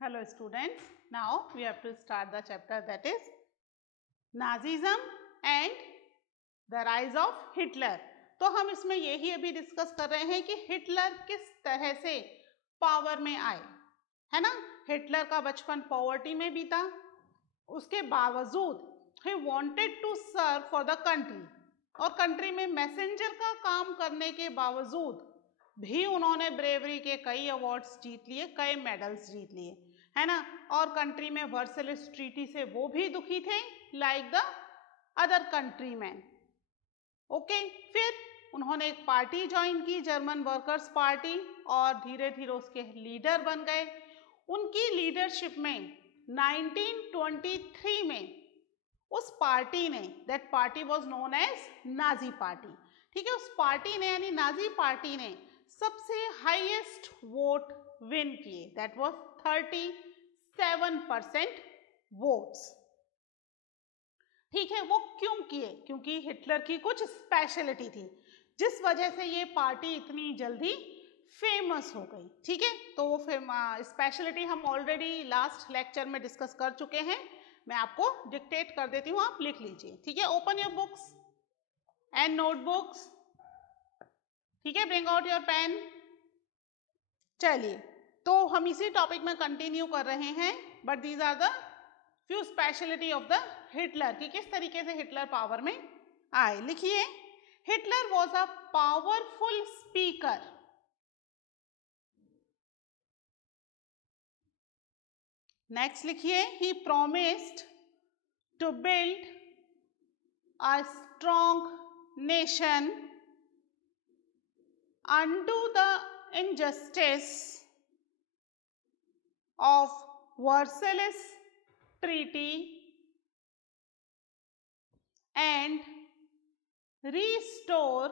Hello students, now we have to start the chapter that is Nazism and the rise of Hitler. तो हम इसमें यही अभी discuss कर रहे हैं कि हिटलर किस तरह से पावर में आए, है ना। हिटलर का बचपन पॉवर्टी में बीता, उसके बावजूद he wanted to serve for the country और कंट्री में मैसेंजर का काम करने के बावजूद भी उन्होंने ब्रेवरी के कई अवार्ड्स जीत लिए, कई मेडल्स जीत लिए, है ना। और कंट्री में वर्सेलिस ट्रीटी से वो भी दुखी थे like the other country man. Okay, फिर उन्होंने एक पार्टी ज्वाइन की, जर्मन वर्कर्स पार्टी, और धीरे धीरे उसके लीडर बन गए। उनकी लीडरशिप में 1923 में उस पार्टी ने, that party was known as Nazi party, ठीक है, उस पार्टी ने यानी नाजी पार्टी ने सबसे हाईएस्ट वोट विन किए, दैट वाज 37% वोट्स। ठीक है, वो क्यों किए? क्योंकि हिटलर की कुछ स्पेशलिटी थी जिस वजह से ये पार्टी इतनी जल्दी फेमस हो गई। ठीक है, तो वो स्पेशलिटी हम ऑलरेडी लास्ट लेक्चर में डिस्कस कर चुके हैं। मैं आपको डिक्टेट कर देती हूँ, आप लिख लीजिए। ठीक है, open your books and notebooks. ठीक है, ब्रिंग आउट योर पेन। चलिए, तो हम इसी टॉपिक में कंटिन्यू कर रहे हैं, but these are the few speciality of the Hitler, कि किस तरीके से हिटलर पावर में आए। लिखिए, Hitler was a powerful speaker. Next लिखिए, he promised to build a strong nation, undo the injustice of Versailles Treaty and restore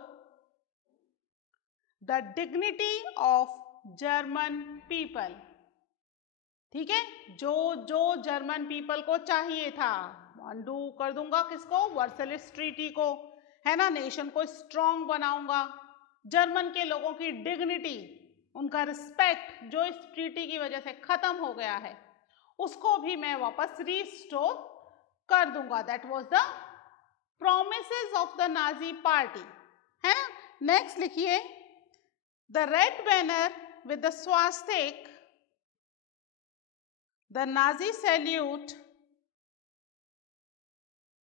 the dignity of German people। ठीक है, जो जो जर्मन पीपल को चाहिए था, अंडू कर दूंगा किसको? वर्सेलिस ट्रीटी को, है ना। नेशन को स्ट्रॉन्ग बनाऊंगा, जर्मन के लोगों की डिग्निटी, उनका रिस्पेक्ट जो इस ट्रीटी की वजह से खत्म हो गया है, उसको भी मैं वापस रिस्टोर कर दूंगा। That was the promises of the Nazi party, है ना। नेक्स्ट लिखिए, the red banner with the swastika, the Nazi salute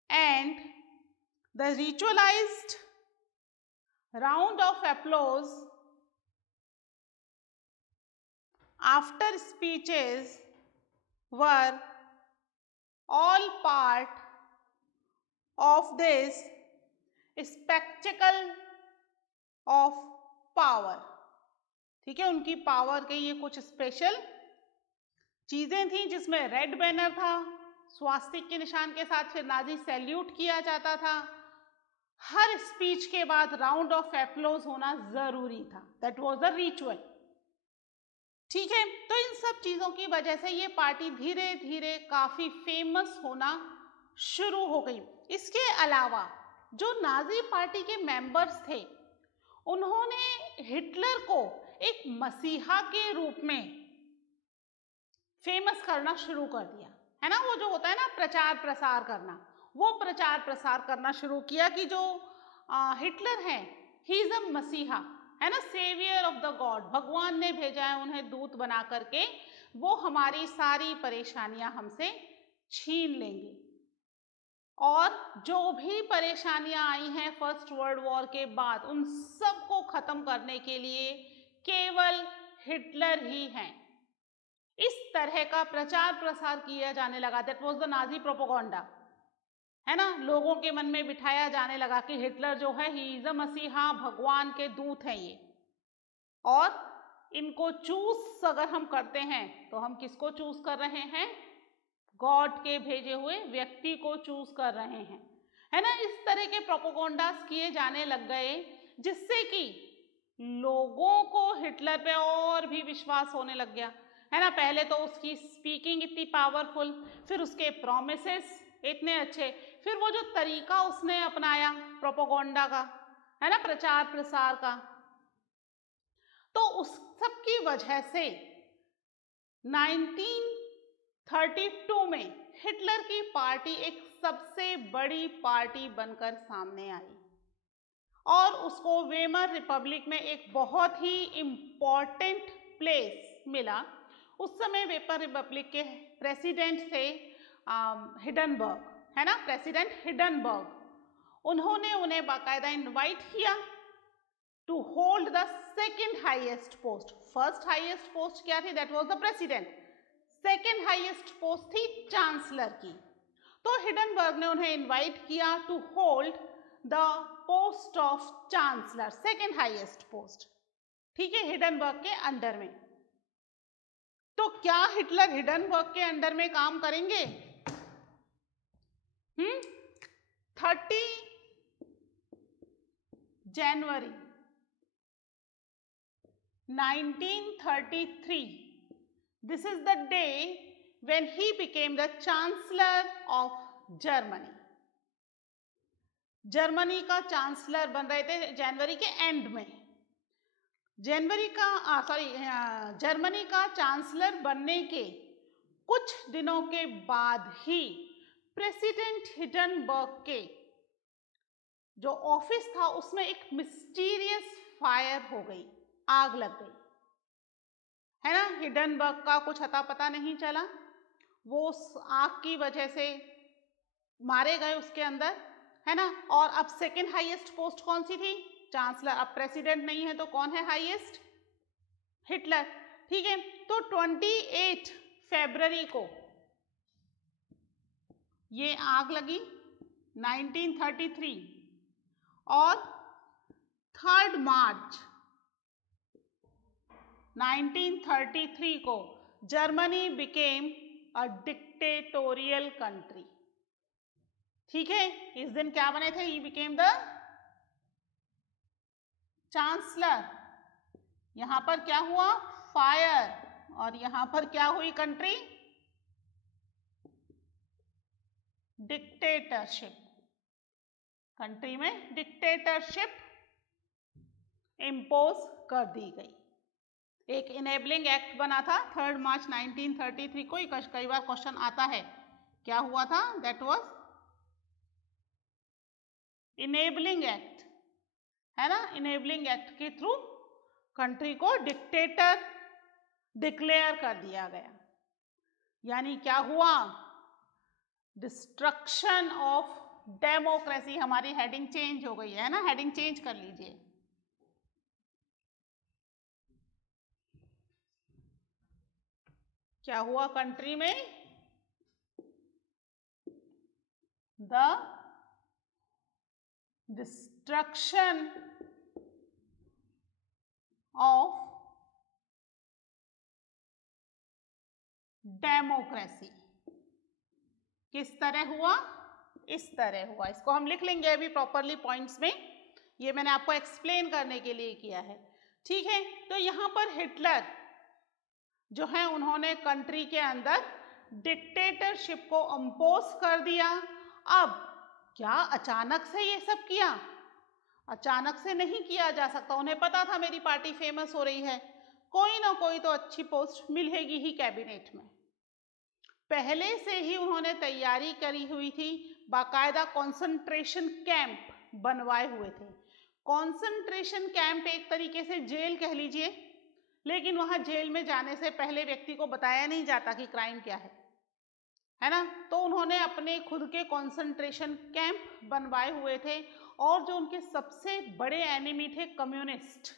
and the ritualised round of applause after speeches were all part of this spectacle of power। ठीक है, उनकी power के ये कुछ special चीजें थी, जिसमें रेड बैनर था, स्वास्तिक के निशान के साथ, फिर नाजी सैल्यूट किया जाता था, हर स्पीच के बाद राउंड ऑफ एप्लॉज होना जरूरी था, दैट वाज द रिचुअल। ठीक है, तो इन सब चीजों की वजह से ये पार्टी धीरे धीरे काफी फेमस होना शुरू हो गई। इसके अलावा जो नाजी पार्टी के मेंबर्स थे, उन्होंने हिटलर को एक मसीहा के रूप में फेमस करना शुरू कर दिया, है ना। वो जो होता है ना प्रचार प्रसार करना, वो प्रचार प्रसार करना शुरू किया कि जो हिटलर है, ही इज अ मसीहा, है ना, सेवियर ऑफ द गॉड, भगवान ने भेजा है उन्हें दूत बना करके, वो हमारी सारी परेशानियां हमसे छीन लेंगे। और जो भी परेशानियां आई हैं फर्स्ट वर्ल्ड वॉर के बाद, उन सब को खत्म करने के लिए केवल हिटलर ही हैं। इस तरह का प्रचार प्रसार किया जाने लगा, that was the Nazi propaganda, है ना। लोगों के मन में बिठाया जाने लगा कि हिटलर जो है, ही इज अ मसीहा, भगवान के दूत हैं ये, और इनको चूज अगर हम करते हैं तो हम किसको चूज कर रहे हैं? गॉड के भेजे हुए व्यक्ति को चूज कर रहे हैं, है ना। इस तरह के प्रोपेगेंडास किए जाने लग गए, जिससे कि लोगों को हिटलर पे और भी विश्वास होने लग गया, है ना। पहले तो उसकी स्पीकिंग इतनी पावरफुल, फिर उसके प्रोमिसेस इतने अच्छे, फिर वो जो तरीका उसने अपनाया प्रोपेगेंडा का, है ना, प्रचार प्रसार का, तो उस सब की वजह से 1932 में हिटलर की पार्टी एक सबसे बड़ी पार्टी बनकर सामने आई और उसको वेमर रिपब्लिक में एक बहुत ही इम्पॉर्टेंट प्लेस मिला। उस समय वेमर रिपब्लिक के प्रेसिडेंट थे हिडनबर्ग, है ना, प्रेसिडेंट हिडनबर्ग। उन्होंने उन्हें बाकायदा इनवाइट किया to hold the second highest post. First highest post क्या थी? That was the president. Second highest post थी चांसलर की। तो हिडनबर्ग ने उन्हें इनवाइट किया to hold the post of chancellor, second highest post, ठीक है, हिडनबर्ग के अंडर में। तो क्या हिटलर हिडनबर्ग के अंडर में काम करेंगे? 30 जनवरी 1933, this is the day when he became the chancellor of Germany. Germany का चांसलर बन रहे थे जनवरी के एंड में। जर्मनी का चांसलर बनने के कुछ दिनों के बाद ही प्रेसिडेंट हिडनबर्ग के जो ऑफिस था उसमें एक मिस्टीरियस फायर हो गई, आग लग गई, है ना। हिडनबर्ग का कुछ अता पता नहीं चला, वो उस आग की वजह से मारे गए उसके अंदर, है ना। और अब सेकेंड हाईएस्ट पोस्ट कौन सी थी? चांसलर। अब प्रेसिडेंट नहीं है तो कौन है हाईएस्ट? हिटलर, ठीक है। तो 28 फरवरी को ये आग लगी 1933 और 3 मार्च 1933 को Germany became a dictatorial country, ठीक है। इस दिन क्या बने थे? He became the chancellor. यहां पर क्या हुआ? फायर। और यहां पर क्या हुई? Country dictatorship. कंट्री में डिक्टेटरशिप इम्पोज कर दी गई। एक इनेबलिंग एक्ट बना था 3 मार्च 1933 को। कई बार क्वेश्चन आता है, क्या हुआ था? दैट वाज इनेबलिंग एक्ट, है ना। इनेबलिंग एक्ट के थ्रू कंट्री को डिक्टेटर डिक्लेयर कर दिया गया। यानी क्या हुआ? Destruction of democracy. हमारी हेडिंग चेंज हो गई है ना, हेडिंग चेंज कर लीजिए। क्या हुआ कंट्री में? The destruction of democracy. किस तरह हुआ? इस तरह हुआ। इसको हम लिख लेंगे अभी प्रॉपरली पॉइंट्स में, ये मैंने आपको एक्सप्लेन करने के लिए किया है, ठीक है। तो यहां पर हिटलर जो है उन्होंने कंट्री के अंदर डिक्टेटरशिप को इम्पोज कर दिया। अब क्या अचानक से ये सब किया? अचानक से नहीं किया जा सकता। उन्हें पता था मेरी पार्टी फेमस हो रही है, कोई ना कोई तो अच्छी पोस्ट मिलेगी ही कैबिनेट में। पहले से ही उन्होंने तैयारी करी हुई थी, बाकायदा कॉन्सेंट्रेशन कैंप बनवाए हुए थे। कॉन्सेंट्रेशन कैंप एक तरीके से जेल कह लीजिए, लेकिन वहां जेल में जाने से पहले व्यक्ति को बताया नहीं जाता कि क्राइम क्या है ना। तो उन्होंने अपने खुद के कॉन्सेंट्रेशन कैंप बनवाए हुए थे और जो उनके सबसे बड़े एनिमी थे कम्युनिस्ट,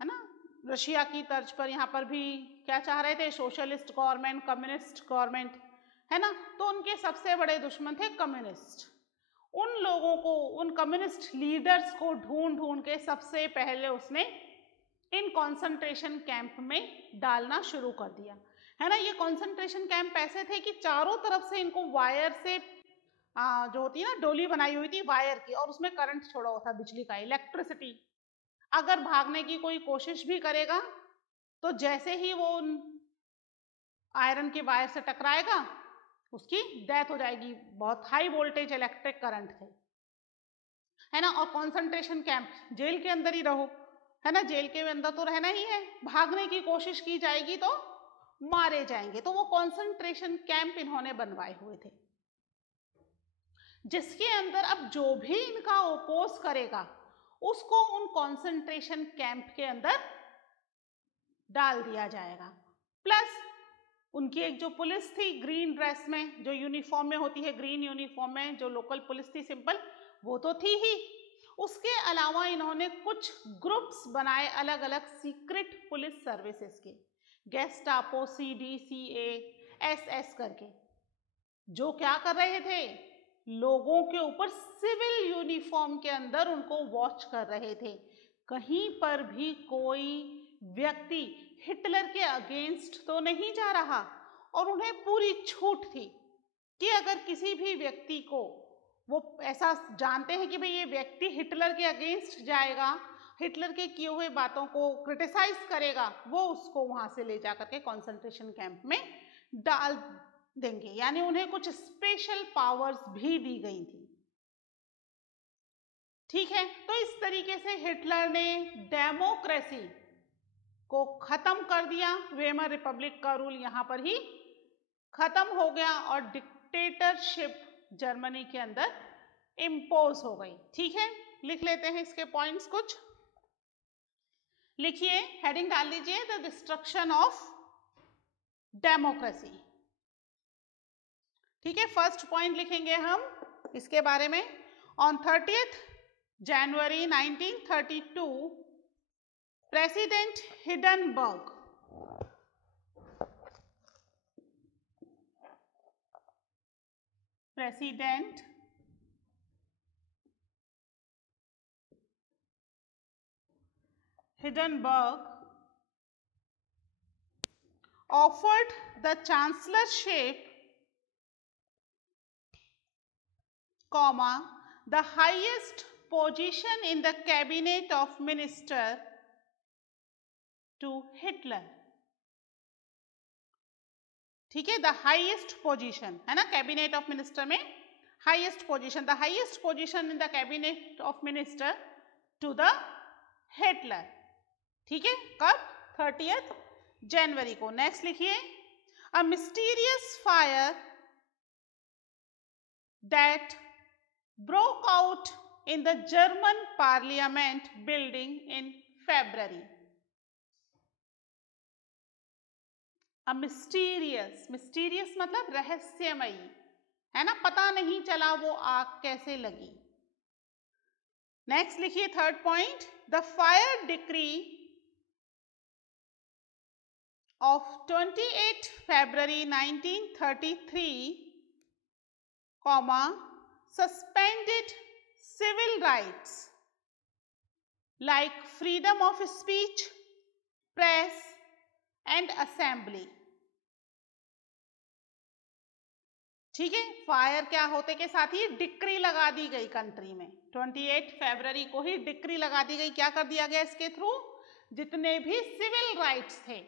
है ना। रशिया की तर्ज पर यहाँ पर भी क्या चाह रहे थे? सोशलिस्ट गवर्नमेंट, कम्युनिस्ट गवर्नमेंट, है ना। तो उनके सबसे बड़े दुश्मन थे कम्युनिस्ट। उन लोगों को, उन कम्युनिस्ट लीडर्स को ढूंढ ढूंढ के सबसे पहले उसने इन कॉन्सेंट्रेशन कैंप में डालना शुरू कर दिया, है ना। ये कॉन्सेंट्रेशन कैंप ऐसे थे कि चारों तरफ से इनको वायर से जो होती है ना, डोली बनाई हुई थी वायर की, और उसमें करंट छोड़ा हुआ था, बिजली का, इलेक्ट्रिसिटी। अगर भागने की कोई कोशिश भी करेगा तो जैसे ही वो उन आयरन के वायर से टकराएगा उसकी डेथ हो जाएगी। बहुत हाई वोल्टेज इलेक्ट्रिक करंट थे, है ना। और कॉन्सेंट्रेशन कैंप, जेल के अंदर ही रहो, है ना, जेल के अंदर तो रहना ही है। भागने की कोशिश की जाएगी तो मारे जाएंगे। तो वो कॉन्सेंट्रेशन कैंप इन्होंने बनवाए हुए थे, जिसके अंदर अब जो भी इनका ओपोज करेगा उसको उन कॉन्सेंट्रेशन कैंप के अंदर डाल दिया जाएगा। प्लस उनकी एक जो पुलिस थी ग्रीन ड्रेस में, जो यूनिफॉर्म में होती है, ग्रीन यूनिफॉर्म में जो लोकल पुलिस थी सिंपल, वो तो थी ही। उसके अलावा इन्होंने कुछ ग्रुप्स बनाए अलग अलग सीक्रेट पुलिस सर्विसेज के, गेस्टापो, CDCA, SS करके, जो क्या कर रहे थे, लोगों के ऊपर सिविल यूनिफॉर्म के अंदर उनको वॉच कर रहे थे। कहीं पर भी कोई व्यक्ति हिटलर के अगेंस्ट तो नहीं जा रहा, और उन्हें पूरी छूट थी कि अगर किसी भी व्यक्ति को वो ऐसा जानते हैं कि भाई ये व्यक्ति हिटलर के अगेंस्ट जाएगा, हिटलर के किए हुए बातों को क्रिटिसाइज करेगा, वो उसको वहां से ले जाकर के कॉन्सेंट्रेशन कैंप में डाल देंगे। यानी उन्हें कुछ स्पेशल पावर्स भी दी गई थी। ठीक है, तो इस तरीके से हिटलर ने डेमोक्रेसी को खत्म कर दिया। वेमर रिपब्लिक का रूल यहां पर ही खत्म हो गया और डिक्टेटरशिप जर्मनी के अंदर इम्पोज हो गई। ठीक है, लिख लेते हैं इसके पॉइंट्स कुछ। लिखिए, हेडिंग डाल लीजिए, द डिस्ट्रक्शन ऑफ डेमोक्रेसी। ठीक है, फर्स्ट पॉइंट लिखेंगे हम इसके बारे में। On 30th January 1932 president Hindenburg offered the chancellorship, the highest position in the cabinet of minister to Hitler। ठीक है, द हाईएस्ट पोजीशन है ना, कैबिनेट ऑफ मिनिस्टर में highest position, the highest position in the cabinet of minister to the Hitler. ठीक है, कब? 30th जनवरी को। नेक्स्ट लिखिए, a mysterious fire that broke out in the German Parliament building in February। A mysterious मतलब रहस्यमयी, है ना, पता नहीं चला वो आग कैसे लगी। नेक्स्ट लिखिए, third point, the fire decree of 28 February 1933, suspended civil rights like freedom of speech, press and assembly। ठीक है, फायर क्या होते के साथ ही डिक्री लगा दी गई कंट्री में। 28 फरवरी को ही डिक्री लगा दी गई। क्या कर दिया गया इसके थ्रू? जितने भी सिविल राइट्स थे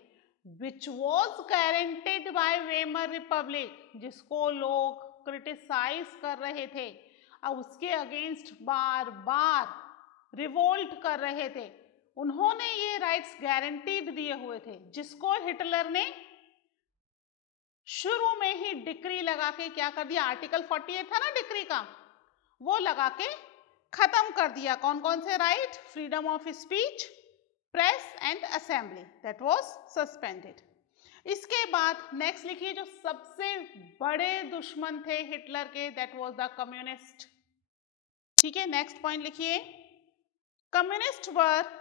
which was guaranteed bye Weimar Republic, जिसको लोग क्रिटिसाइज कर रहे थे और उसके अगेंस्ट बार बार रिवोल्ट कर रहे थे, उन्होंने ये राइट्स गारंटीड दिए हुए थे, जिसको हिटलर ने शुरू में ही डिक्री लगा के क्या कर दिया, आर्टिकल 48 था ना डिक्री का, वो लगा के खत्म कर दिया। कौन कौन से right? Freedom of speech, press and assembly, that was suspended. इसके बाद नेक्स्ट लिखिए, जो सबसे बड़े दुश्मन थे हिटलर के, दैट वाज द कम्युनिस्ट। ठीक है, नेक्स्ट पॉइंट लिखिए, communist were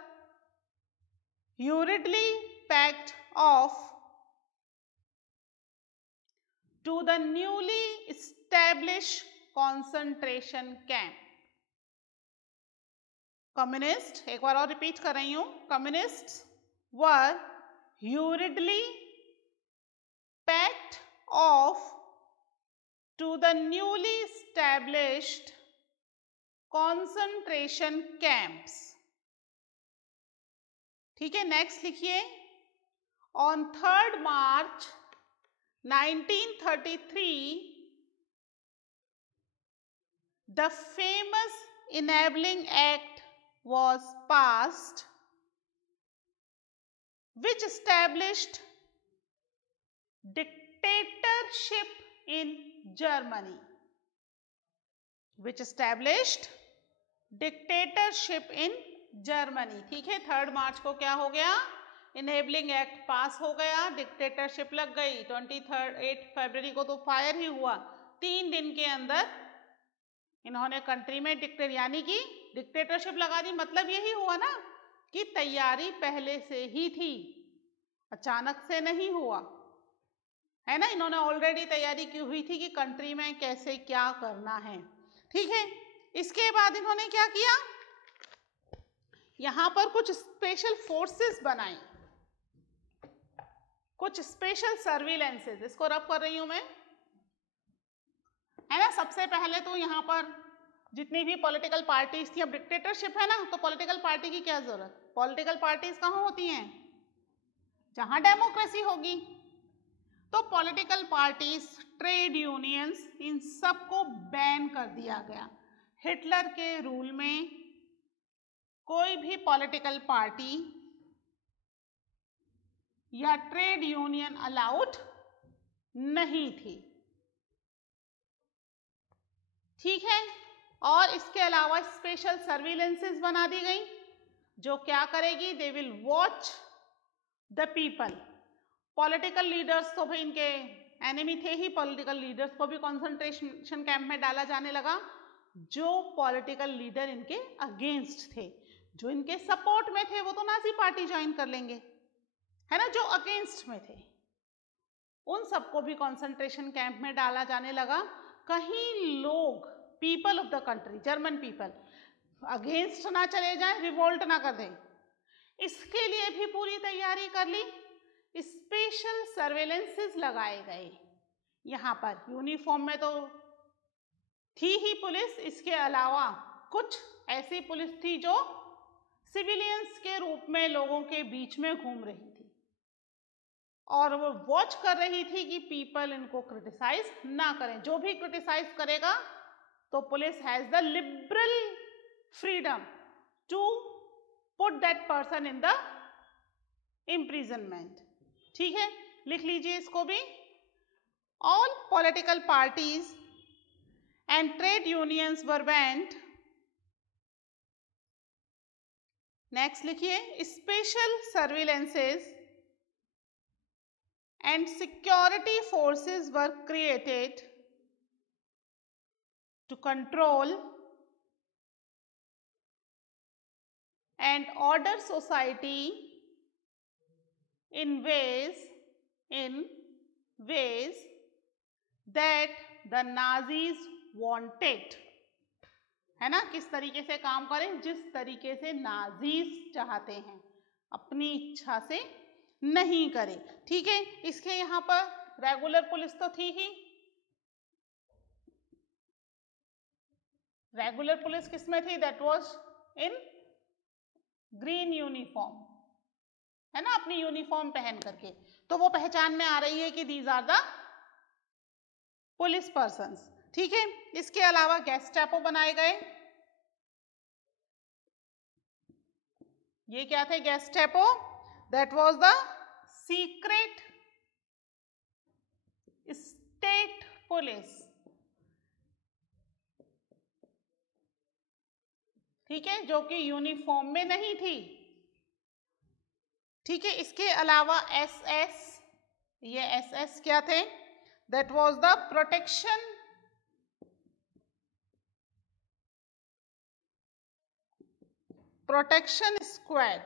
hurriedly packed off to the newly established concentration camp। Communist, एक बार और रिपीट कर रही हूं, communist were hurriedly packed off to the newly established concentration camps। ठीक है, नेक्स्ट लिखिए, on 3rd March 1933 the famous enabling act was passed which established dictatorship in Germany, which established dictatorship in Germany. ठीक है, 3 मार्च को क्या हो गया, enabling act पास हो गया, डिक्टेटरशिप लग गई। 8 फरवरी को तो फायर ही हुआ। 3 दिन के अंदर इन्होंने कंट्री में यानी कि डिक्टेटरशिप लगा दी। मतलब यही हुआ ना कि तैयारी पहले से ही थी, अचानक से नहीं हुआ, है ना। इन्होंने ऑलरेडी तैयारी की हुई थी कि कंट्री में कैसे क्या करना है। ठीक है, इसके बाद इन्होंने क्या किया, यहां पर कुछ स्पेशल फोर्सेस बनाई, कुछ स्पेशल सर्विलेंसेस। इसको रब कर रही हूं मैं, है ना। सबसे पहले तो यहां पर जितनी भी पॉलिटिकल पार्टीज थी, अब डिक्टेटरशिप है ना, तो पॉलिटिकल पार्टी की क्या जरूरत। पॉलिटिकल पार्टीज कहां होती हैं, जहां डेमोक्रेसी होगी। तो पॉलिटिकल पार्टीज, ट्रेड यूनियंस, इन सबको बैन कर दिया गया। हिटलर के रूल में कोई भी पॉलिटिकल पार्टी या ट्रेड यूनियन अलाउड नहीं थी। ठीक है, और इसके अलावा स्पेशल सर्विलेंसेस बना दी गई, जो क्या करेगी, they will watch the people. Political leaders तो भाई इनके एनिमी थे ही, पॉलिटिकल लीडर्स को भी कॉन्सेंट्रेशन कैंप में डाला जाने लगा। जो पॉलिटिकल लीडर इनके अगेंस्ट थे, जो इनके सपोर्ट में थे, वो तो नाजी पार्टी ज्वाइन कर लेंगे, है ना। जो अगेंस्ट में थे उन सबको भी कॉन्सेंट्रेशन कैंप में डाला जाने लगा। कहीं लोग, people of the country, German people, against ना चले जाएं, रिवोल्ट ना कर दें, इसके लिए भी पूरी तैयारी कर ली। स्पेशल सर्वेलेंसेस लगाए गए। यहाँ पर यूनिफॉर्म में तो थी ही पुलिस, इसके अलावा कुछ ऐसी पुलिस थी जो सिविलियंस के रूप में लोगों के बीच में घूम रही थी, और वो वॉच कर रही थी कि पीपल इनको क्रिटिसाइज ना करें। जो भी क्रिटिसाइज करेगा तो police has the liberal freedom to put that person in the imprisonment. ठीक है, लिख लीजिए इसको भी। All political parties and trade unions were banned. Next लिखिए, special surveillances and security forces were created to control and order society in ways that the Nazis wanted, है ना। किस तरीके से काम करें, जिस तरीके से नाजीज चाहते हैं, अपनी इच्छा से नहीं करे। ठीक है, इसके यहां पर रेगुलर पुलिस तो थी ही। रेगुलर पुलिस किस में थी, that was in green uniform, है ना, अपनी यूनिफॉर्म पहन करके, तो वो पहचान में आ रही है कि these are the police persons. ठीक है, इसके अलावा गेस्टापो बनाए गए। ये क्या थे, Gestapo, that was the secret state police. ठीक है, जो कि यूनिफॉर्म में नहीं थी। ठीक है, इसके अलावा एसएस, ये एसएस क्या थे, that was the protection squad.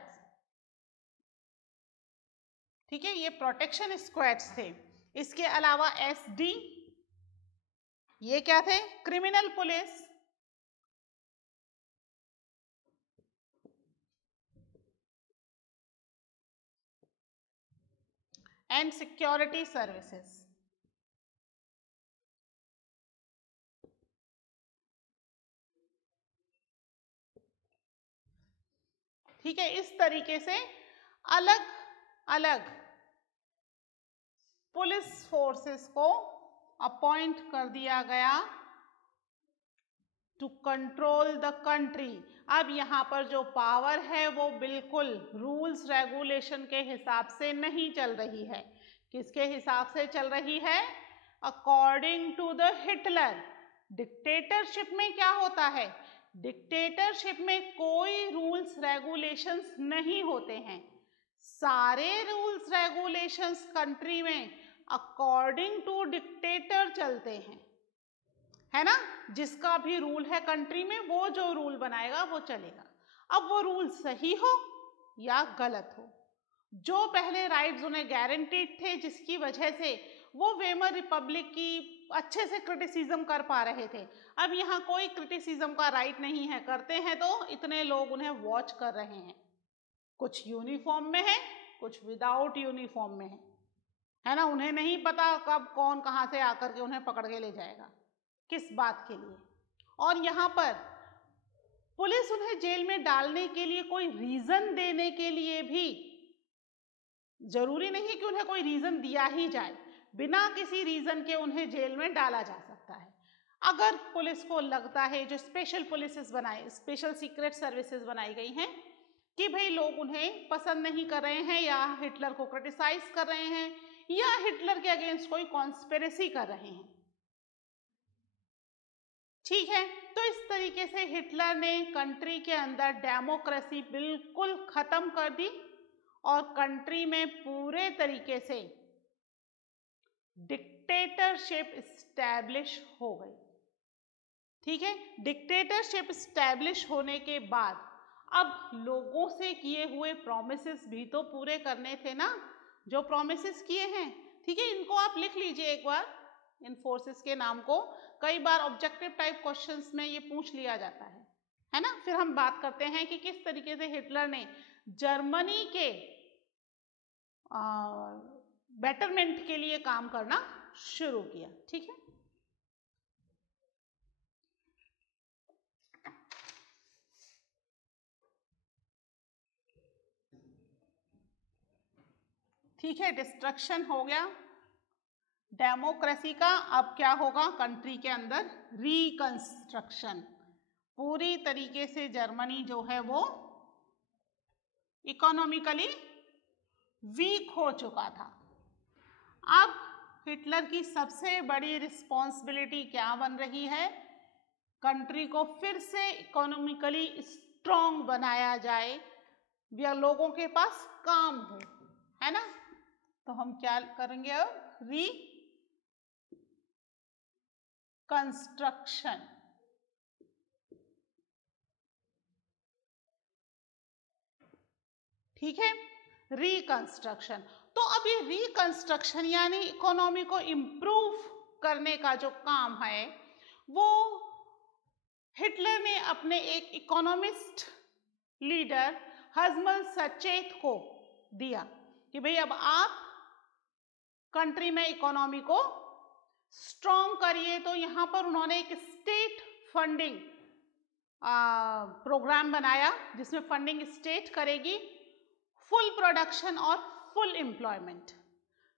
ठीक है, ये प्रोटेक्शन स्क्वाड्स थे। इसके अलावा एसडी, ये क्या थे, criminal police. And security services. ठीक है, इस तरीके से अलग अलग पुलिस फोर्सेस को अपॉइंट कर दिया गया टू कंट्रोल द कंट्री। अब यहाँ पर जो पावर है वो बिल्कुल रूल्स रेगुलेशन के हिसाब से नहीं चल रही है। किसके हिसाब से चल रही है? According to the Hitler. Dictatorship में क्या होता है? डिक्टेटरशिप में कोई रूल्स रेगुलेशंस नहीं होते हैं। सारे रूल्स रेगुलेशंस कंट्री में अकॉर्डिंग टू डिक्टेटर चलते हैं, है ना। जिसका भी रूल है कंट्री में, वो जो रूल बनाएगा वो चलेगा। अब वो रूल सही हो या गलत हो, जो पहले राइट्स उन्हें गारंटीड थे, जिसकी वजह से वो वेमर रिपब्लिक की अच्छे से क्रिटिसिज्म कर पा रहे थे, अब यहाँ कोई क्रिटिसिज्म का राइट नहीं है। करते हैं तो इतने लोग उन्हें वॉच कर रहे हैं, कुछ यूनिफॉर्म में है, कुछ विदाउट यूनिफॉर्म में है ना। उन्हें नहीं पता कब कौन कहाँ से आकर के उन्हें पकड़ के ले जाएगा, किस बात के लिए। और यहाँ पर पुलिस उन्हें जेल में डालने के लिए कोई रीजन देने के लिए भी, जरूरी नहीं कि उन्हें कोई रीजन दिया ही जाए, बिना किसी रीजन के उन्हें जेल में डाला जा सकता है। अगर पुलिस को लगता है, जो स्पेशल पुलिसेस बनाए, स्पेशल सीक्रेट सर्विसेज बनाई गई हैं, कि भाई लोग उन्हें पसंद नहीं कर रहे हैं, या हिटलर को क्रिटिसाइज कर रहे हैं, या हिटलर के अगेंस्ट कोई कॉन्स्पिरेसी कर रहे हैं, ठीक है। तो इस तरीके से हिटलर ने कंट्री के अंदर डेमोक्रेसी बिल्कुल खत्म कर दी और कंट्री में पूरे तरीके से डिक्टेटरशिप स्टैब्लिश हो गई, ठीक है। डिक्टेटरशिप स्टैब्लिश होने के बाद अब लोगों से किए हुए प्रोमिसेस भी तो पूरे करने थे ना, जो प्रोमिसेस किए हैं, ठीक है। इनको आप लिख लीजिए एक बार, इन फोर्सेस के नाम को। कई बार ऑब्जेक्टिव टाइप क्वेश्चंस में ये पूछ लिया जाता है ना। फिर हम बात करते हैं कि किस तरीके से हिटलर ने जर्मनी के बेटरमेंट के लिए काम करना शुरू किया, ठीक है। ठीक है, डिस्ट्रक्शन हो गया डेमोक्रेसी का। अब क्या होगा कंट्री के अंदर? रिकंस्ट्रक्शन। पूरी तरीके से जर्मनी जो है वो इकोनॉमिकली वीक हो चुका था। अब हिटलर की सबसे बड़ी रिस्पॉन्सिबिलिटी क्या बन रही है? कंट्री को फिर से इकोनॉमिकली स्ट्रॉन्ग बनाया जाए, या लोगों के पास काम हो, है ना। तो हम क्या करेंगे अब? कंस्ट्रक्शन, ठीक है, रिकंस्ट्रक्शन। तो अब ये रिकंस्ट्रक्शन यानी इकोनॉमी को इम्प्रूव करने का जो काम है, वो हिटलर ने अपने एक इकोनॉमिस्ट लीडर हजमल सचेत को दिया कि भाई अब आप कंट्री में इकोनॉमी को स्ट्रॉन्ग करिए। तो यहाँ पर उन्होंने एक स्टेट फंडिंग प्रोग्राम बनाया, जिसमें फंडिंग स्टेट करेगी, फुल प्रोडक्शन और फुल एम्प्लॉयमेंट,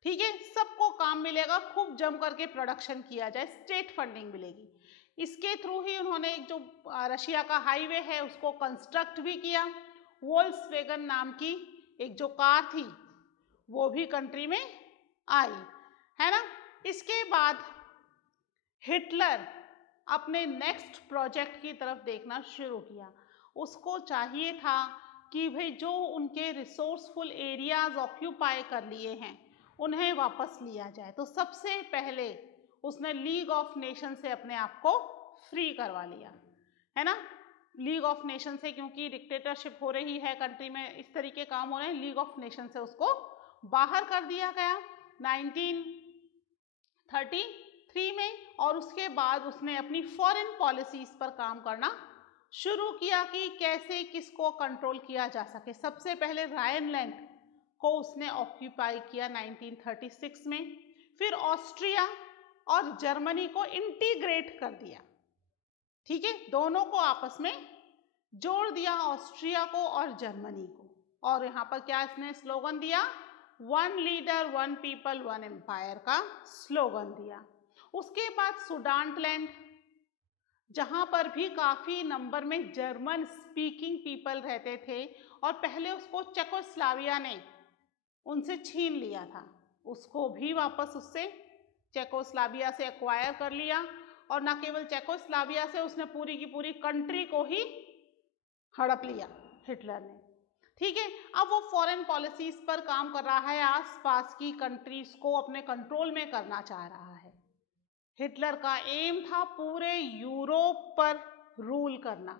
ठीक है। सबको काम मिलेगा, खूब जम करके प्रोडक्शन किया जाए, स्टेट फंडिंग मिलेगी। इसके थ्रू ही उन्होंने एक जो रशिया का हाईवे है उसको कंस्ट्रक्ट भी किया। वोल्क्सवैगन नाम की एक जो कार थी वो भी कंट्री में आई, है ना। इसके बाद हिटलर अपने नेक्स्ट प्रोजेक्ट की तरफ देखना शुरू किया। उसको चाहिए था कि भाई जो उनके रिसोर्सफुल एरियाज ऑक्यूपाई कर लिए हैं उन्हें वापस लिया जाए। तो सबसे पहले उसने लीग ऑफ नेशन से अपने आप को फ्री करवा लिया, है ना। लीग ऑफ नेशन से, क्योंकि डिक्टेटरशिप हो रही है कंट्री में, इस तरीके काम हो रहे हैं, लीग ऑफ नेशन से उसको बाहर कर दिया गया 1933 में। और उसके बाद उसने अपनी फॉरेन पॉलिसीज पर काम करना शुरू किया कि कैसे किसको कंट्रोल किया जा सके। सबसे पहले रायनलैंड को उसने ऑक्यूपाई किया 1936 में, फिर ऑस्ट्रिया और जर्मनी को इंटीग्रेट कर दिया, ठीक है, दोनों को आपस में जोड़ दिया, ऑस्ट्रिया को और जर्मनी को। और यहाँ पर क्या इसने स्लोगन दिया? One leader one people one empire का स्लोगन दिया। उसके बाद सुडानलैंड, जहाँ पर भी काफ़ी नंबर में जर्मन स्पीकिंग पीपल रहते थे, और पहले उसको चेकोस्लोवाकिया ने उनसे छीन लिया था, उसको भी वापस उससे चेकोस्लाविया से एक्वायर कर लिया, और न केवल चेकोस्लाविया से, उसने पूरी की पूरी कंट्री को ही हड़प लिया हिटलर ने। ठीक है, अब वो फॉरेन पॉलिसीज पर काम कर रहा है, आसपास की कंट्रीज को अपने कंट्रोल में करना चाह रहा है। हिटलर का एम था पूरे यूरोप पर रूल करना,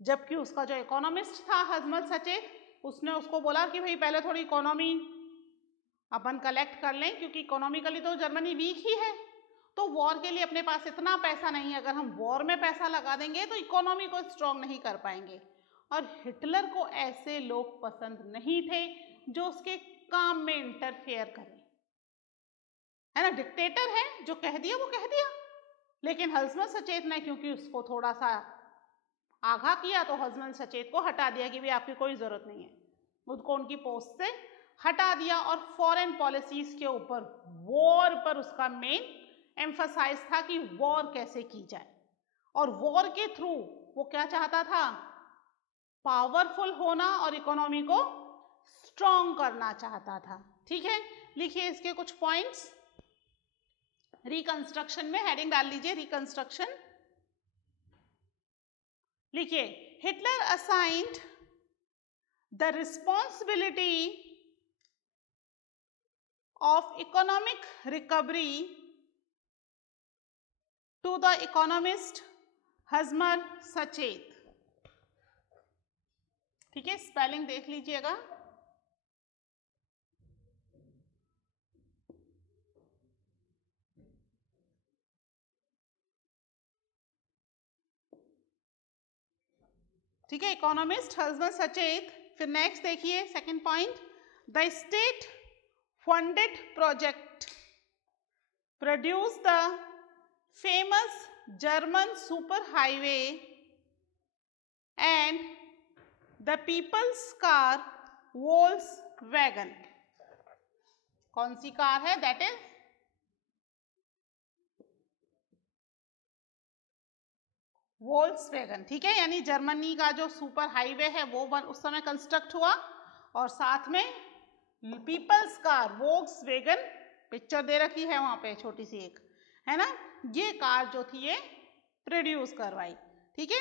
जबकि उसका जो इकोनॉमिस्ट था हर्मन सचेत, उसने उसको बोला कि भाई पहले थोड़ी इकोनॉमी अपन कलेक्ट कर लें, क्योंकि इकोनॉमिकली तो जर्मनी वीक ही है, तो वॉर के लिए अपने पास इतना पैसा नहीं है, अगर हम वॉर में पैसा लगा देंगे तो इकोनॉमी को स्ट्रॉन्ग नहीं कर पाएंगे। और हिटलर को ऐसे लोग पसंद नहीं थे जो उसके काम में इंटरफेयर करें, है ना। डिक्टेटर है, जो कह दिया वो कह दिया, लेकिन हर्मन सचेत ने क्योंकि उसको थोड़ा सा आगाह किया, तो हर्मन सचेत को हटा दिया कि भाई आपकी कोई जरूरत नहीं है, उसको उनकी पोस्ट से हटा दिया। और फॉरेन पॉलिसीज के ऊपर, वॉर पर उसका मेन एम्फसाइज था कि वॉर कैसे की जाए, और वॉर के थ्रू वो क्या चाहता था, पावरफुल होना और इकोनॉमी को स्ट्रॉन्ग करना चाहता था। ठीक है, लिखिए इसके कुछ पॉइंट्स। रिकंस्ट्रक्शन में हेडिंग डाल लीजिए, रिकंस्ट्रक्शन लिखिए। Hitler assigned the responsibility of economic recovery to the economist Hermann Schacht. ठीक है, स्पेलिंग देख लीजिएगा। ठीक है, इकोनॉमिस्ट हर्मन सचेत। फिर नेक्स्ट देखिए second point, the state funded project produce the famous German super highway and the people's car Volkswagen. कौन सी कार है? That is Volkswagen. ठीक है, यानी जर्मनी का जो सुपर हाईवे है वो उस समय कंस्ट्रक्ट हुआ, और साथ में पीपल्स कार वोल्क्सवैगन, पिक्चर दे रखी है वहां पे छोटी सी एक, है ना, ये कार जो थी ये प्रोड्यूस करवाई। ठीक है,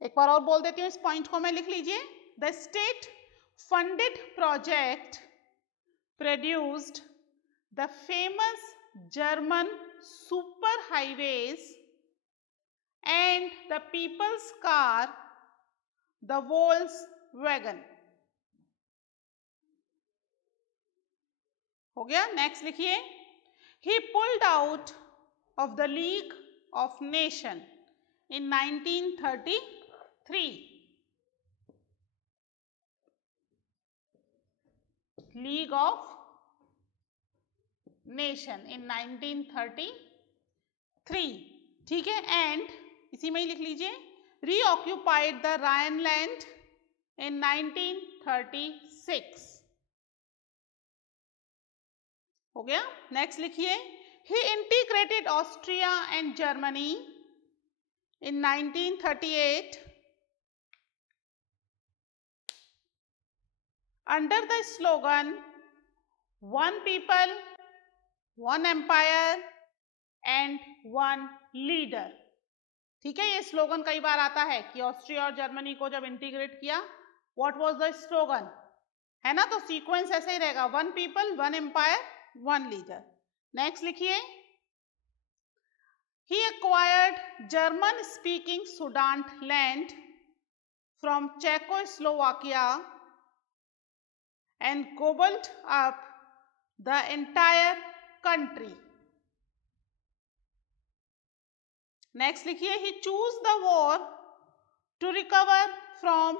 एक बार और बोल देती हूँ इस पॉइंट को, मैं लिख लीजिए। The state funded project produced the famous German super highways and the people's car, the Volkswagen। हो गया। नेक्स्ट लिखिए, he pulled out of the League of Nations in 1933। League of Nations in 1933। ठीक है, and इसी में ही लिख लीजिए, रीऑक्यूपाइड the Rhineland इन 1936। हो गया। नेक्स्ट लिखिए, he integrated Austria and Germany in 1938 under the slogan one people one empire and one leader. ठीक है, ये स्लोगन कई बार आता है कि ऑस्ट्रिया और जर्मनी को जब इंटीग्रेट किया, व्हाट वाज द स्लोगन, है ना, तो सीक्वेंस ऐसे ही रहेगा, one people one empire one leader. Next लिखिए, he acquired German speaking Sudetenland from Czechoslovakia and gobbled up the entire country. Next लिखिए, he choose the war to recover from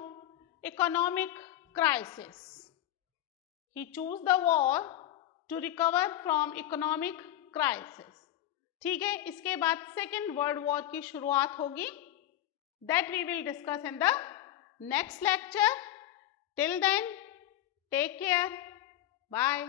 economic crisis. He choose the war to recover from economic crisis. ठीक है, इसके बाद second world war की शुरुआत होगी, that we will discuss in the next lecture. Till then take care, bye.